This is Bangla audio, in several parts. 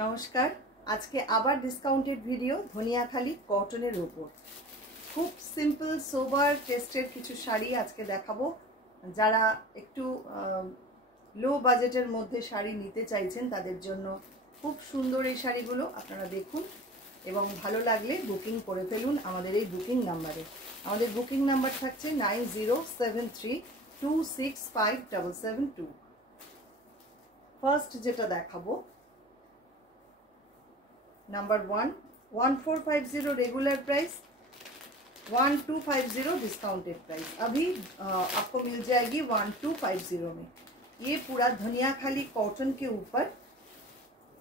নমস্কার। আজকে আবার ডিসকাউন্টেড ভিডিও ধনিয়াখালি কটনের উপর খুব সিম্পল সোবার টেস্টের কিছু শাড়ি আজকে দেখাবো। যারা একটু লো বাজেটের মধ্যে শাড়ি নিতে চাইছেন তাদের জন্য খুব সুন্দর এই শাড়িগুলো। আপনারা দেখুন এবং ভালো লাগলে বুকিং করে ফেলুন আমাদের এই বুকিং নাম্বারে। আমাদের বুকিং নাম্বার থাকছে 9073265772। ফার্স্ট যেটা দেখাবো number 1450 regular price, 1250 discounted price. अभी आपको मिल जाएगी 1250 में। ये पूरा धनियाखाली कॉटन के ऊपर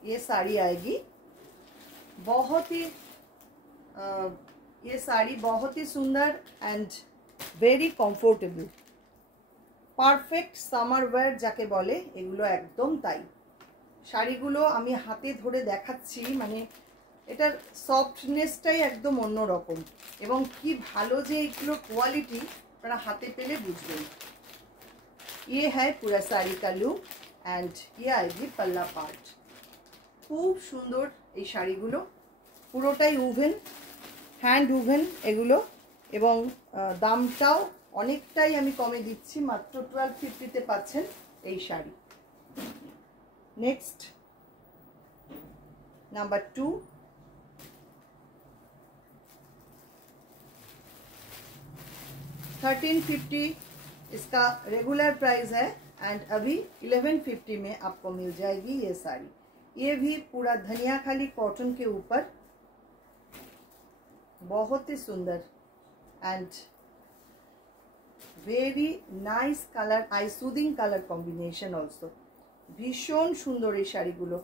ये साड़ी आएगी। बहुत ही ये साड़ी बहुत ही सुंदर एंड वेरी कम्फर्टेबल, परफेक्ट सामार वेयर जाके बोले एगुलो एकदम ताई। শাড়িগুলো আমি হাতে ধরে দেখাচ্ছি, মানে এটার সফটনেসটাই একদম অন্যরকম এবং কি ভালো যে এগুলো কোয়ালিটি আপনারা হাতে পেলে বুঝবেন। ये है पूरा साड़ी का लुक एंड ये आएगी पल्ला पार्ट। খুব সুন্দর এই শাড়িগুলো, পুরোটাই উভেন, হ্যান্ড উভেন এগুলো এবং দামটাও অনেকটাই আমি কমে দিচ্ছি, মাত্র 1250-তে পাচ্ছেন এই শাড়ি। नेक्स्ट नंबर 2, $1350 इसका रेगुलर प्राइस है एंड अभी 1150 में आपको मिल जाएगी ये साड़ी। ये भी पूरा धनियाखाली कॉटन के ऊपर, बहुत ही सुंदर and very nice colour, I soothing colour combination also. ভীষণ সুন্দর এই শাড়িগুলো,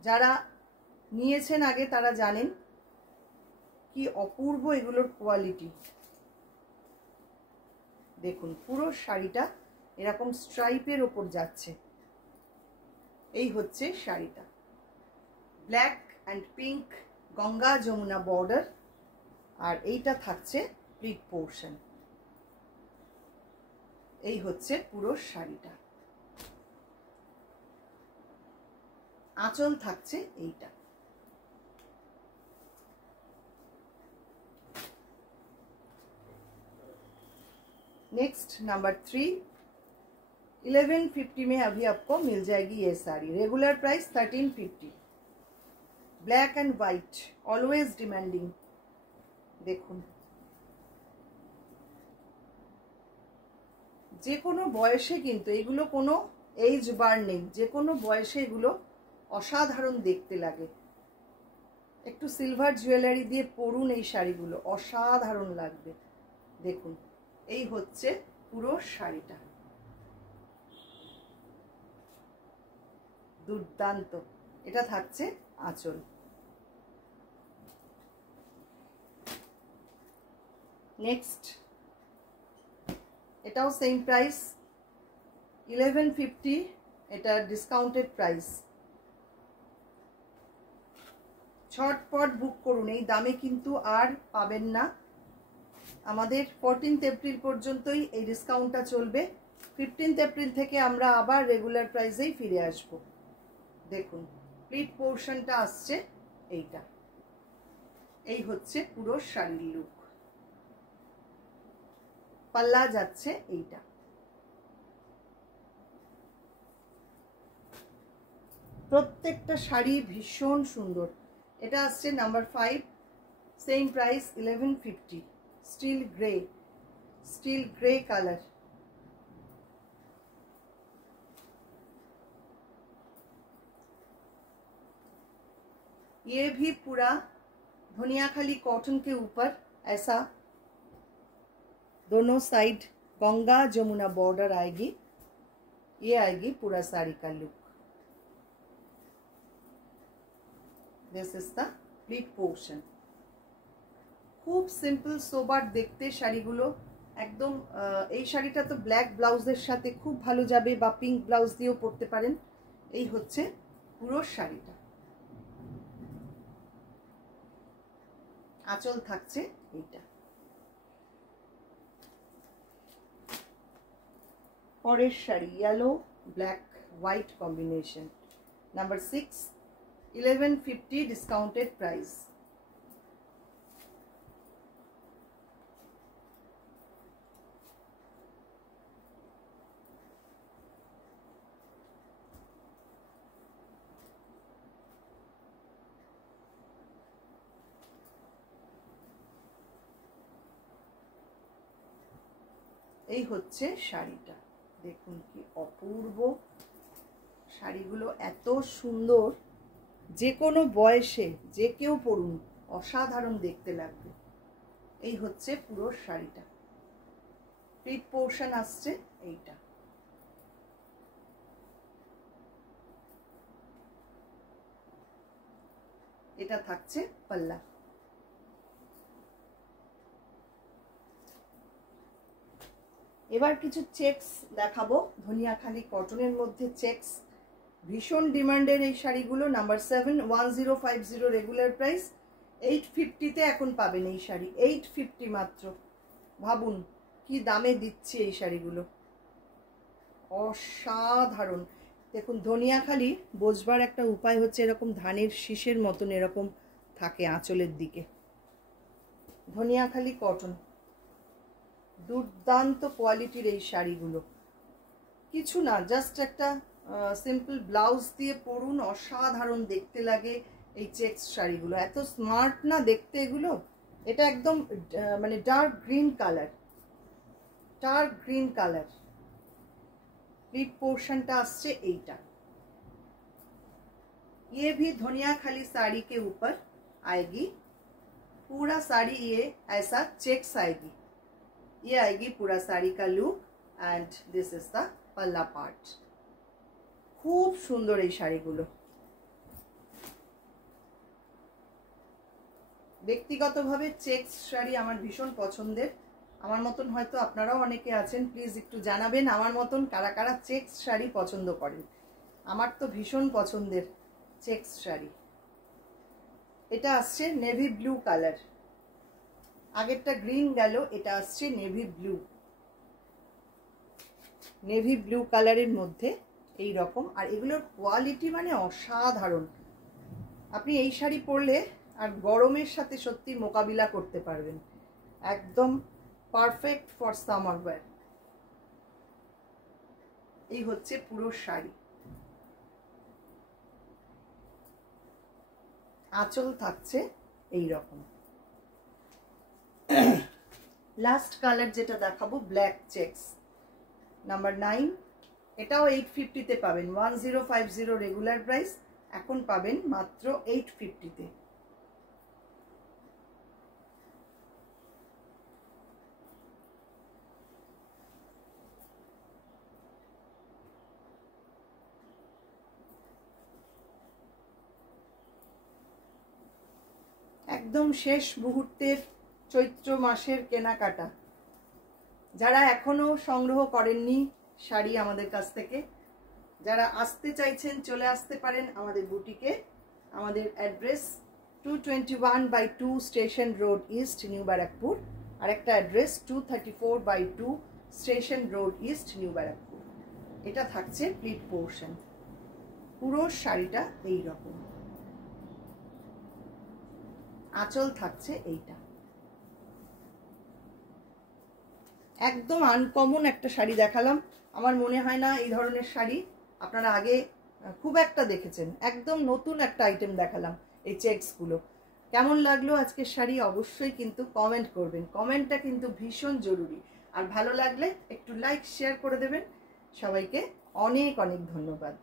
যারা নিয়েছেন আগে তারা জানেন কি অপূর্ব এগুলোর কোয়ালিটি। দেখুন পুরো শাড়িটা এরকম স্ট্রাইপের ওপর যাচ্ছে। এই হচ্ছে শাড়িটা, black and pink Ganga Jamuna border, আর এইটা থাকছে প্লিট পোর্শন। এই হচ্ছে পুরো শাড়িটা, আঁচল থাকছে এইটা। नेक्स्ट नंबर 3, 1150 में अभी आपको मिल जाएगी ये sari. Regular price 1350, black and white, always demanding. देखुन যে কোনো বয়সে কিন্তু এগুলো কোনো এজ বার নেই, যে কোনো বয়সে এগুলো অসাধারণ দেখতে লাগে। একটু সিলভার জুয়েলারি দিয়ে পরুন এই শাড়িগুলো, অসাধারণ লাগবে। দেখুন এই হচ্ছে পুরো শাড়িটা, দুর্দান্ত। এটা থাকছে আঁচল। নেক্সট এটাও সেম প্রাইস 1150, এটা ডিসকাউন্টেড প্রাইস। ছটপট বুক করুন, এই দামে কিন্তু আর পাবেন না। আমাদের 14 এপ্রিল পর্যন্তই এই ডিসকাউন্টটা চলবে। 15 এপ্রিল থেকে আমরা আবার রেগুলার প্রাইসেই ফিরে আসব। দেখুন প্লিট পোর্শনটা আসছে এইটা। এই হচ্ছে পুরো শাড়ির লুক, পাল্লা যাচ্ছে এইটা। প্রত্যেকটা শাড়ি ভীষণ সুন্দর। এটা আসছে number 5, same price 1150, steel grey colour. ये भी पूरा धनियाखाली कॉटन के ऊपर ऐसा दोनों साइड गंगा जमुना बॉर्डर आएगी। ये आएगी पूरा साड़ी का look. This is the pleat portion. খুব সিম্পল সোবার দেখতে শাড়িগুলো একদম। এই শাড়িটা তো ব্ল্যাক ব্লাউজের সাথে খুব ভালো যাবে, বা পিঙ্ক ব্লাউজ দিয়েও পরতে পারেন। এই হচ্ছে পুরো শাড়িটা, আঁচল থাকছে এইটা। পরের sari yellow black white combination, number 6, 1150 discounted price. এই হচ্ছে শাড়িটা, দেখুন কি অপূর্ব শাড়িগুলো, এত সুন্দর, যে কোনো বয়সে যে কেউ পরুন অসাধারণ দেখতে লাগবে। এই হচ্ছে পুরো শাড়িটা, প্লিট পোর্শন আসছে এইটা। এটা থাকছে পাল্লা। এবার কিছু চেকস দেখাবো, ধনিয়াখালি কটনের মধ্যে চেকস, ভীষণ ডিমান্ডের এই শাড়িগুলো। নাম্বার 7 1050 রেগুলার প্রাইস, 850-তে এখন পাবেন এই শাড়ি, 850 মাত্র। ভাবুন কি দামে দিচ্ছে এই শাড়িগুলো, অসাধারণ। দেখুন ধনিয়াখালি বোঝবার একটা উপায় হচ্ছে এরকম ধানের শীষের মতন এরকম থাকে আঁচলের দিকে। ধনিয়াখালি কটন, দুর্দান্ত কোয়ালিটির এই শাড়িগুলো, কিছু না, জাস্ট একটা সিম্পল ব্লাউজ দিয়ে পরুন, অসাধারণ দেখতে লাগে এই চেকস শাড়িগুলো। এত স্মার্ট না দেখতে এগুলো। এটা একদম মানে dark green colour, dark green colour. Pleat portion टा आसছে এইটা। ये भी धनियाखाली साड़ी के ऊपर आएगी, पूरा साड़ी ये ऐसा चेक्स आएगी, ये आएगी पूरा साड़ी का look and this is the पल्ला पार्ट। खूब सुंदर এই শাড়িগুলো, ব্যক্তিগতভাবে চেকস শাড়ি আমার ভীষণ পছন্দের। আমার মতন হয়তো আপনারাও অনেকে আছেন, প্লিজ একটু জানাবেন আমার মতন কারা কারা চেকস শাড়ি পছন্দ করেন। আমার তো ভীষণ পছন্দের চেকস শাড়ি। এটা আসছে নেভি ব্লু কালার, আগেরটা গ্রিন গেল, এটা আসছে নেভি ব্লু। নেভি ব্লু কালারের মধ্যে এই রকম, আর এগুলোর কোয়ালিটি মানে অসাধারণ। আপনি এই শাড়ি পরলে আর গরমের সাথে সত্যি মোকাবিলা করতে পারবেন, একদম পারফেক্ট ফর সামার ওয়্যার। এই হচ্ছে পুরো শাড়ি, আঁচল থাকছে এই রকম। লাস্ট কালার যেটা দেখাবো ব্ল্যাক চেকস, নাম্বার 9, এটাও 850-তে পাবেন। 1050 রেগুলার প্রাইস, এখন পাবেন মাত্র 850-তে। একদম শেষ মুহূর্তের চৈত্র মাসের কেনাকাটা, যারা এখনো সংগ্রহ করেননি শাড়ি আমাদের কাছ থেকে, যারা আসতে চাইছেন চলে আসতে পারেন আমাদের বুটিকে। আমাদের address 221/2 station road east, New Barrackpore. আর একটা address 234/2 station road east, New Barrackpore. এটা থাকছে প্লিট পোর্শন, পুরো শাড়িটা এই রকম, আঁচল থাকছে এইটা। একদম আনকমন একটা শাড়ি দেখালাম, আমার মনে হয় না এই ধরনের শাড়ি আপনারা আগে খুব একটা দেখেছেন। একদম নতুন একটা আইটেম দেখালাম এই চেকসগুলো। কেমন লাগলো আজকের শাড়ি অবশ্যই কিন্তু কমেন্ট করবেন, কমেন্টটা কিন্তু ভীষণ জরুরি। আর ভালো লাগলে একটু লাইক শেয়ার করে দেবেন। সবাইকে অনেক অনেক ধন্যবাদ।